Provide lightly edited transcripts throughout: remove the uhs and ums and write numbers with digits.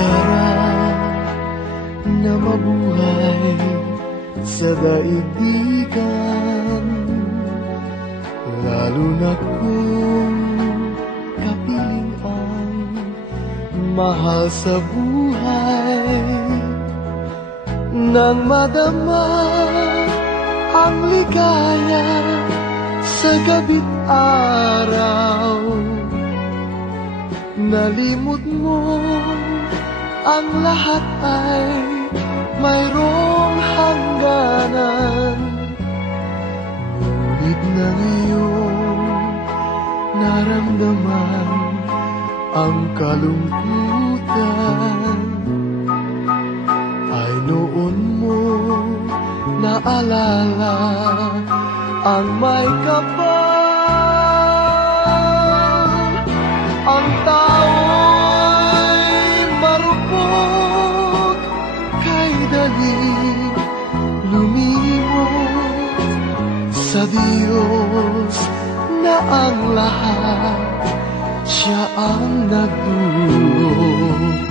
Masarap na mabuhay sa daigdigan, lalo na kung kapiling ang mahal sa buhay. Nang madama ang ligaya sa gabi't araw, nalimot mo ang lahat ay mayroong hangganan. Ngunit nang iyong naramdaman ang kalungkutan, ay noon mo naalala ang may kapal. Ang tao'y marupok, kay dali lumimot sa Diyos na ang lahat, Siya ang nagdulot.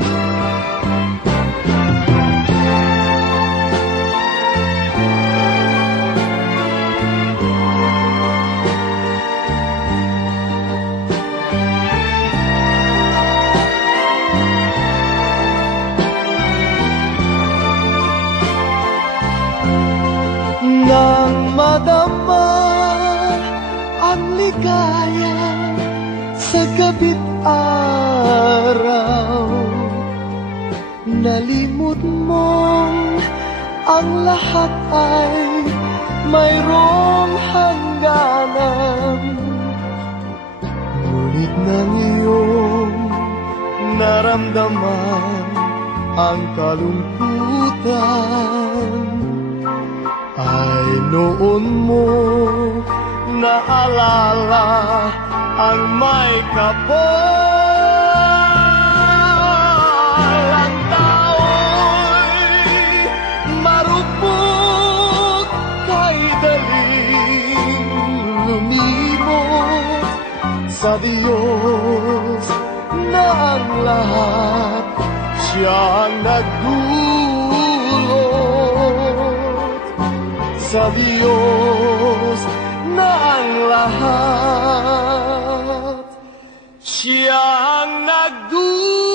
Nang madama ang ligaya sa gabi't araw, nalimot mong ang lahat ay mayroong hangganan. Ngunit nang iyong naramdaman ang kalungkutan, ay noon mo naalala ang may kapal. Ang tao'y marupok, kay daling lumimot sa Diyos na ang lahat, Siya ang nagdulot. Sa Diyos na ang lahat, Siya ang nagdulot.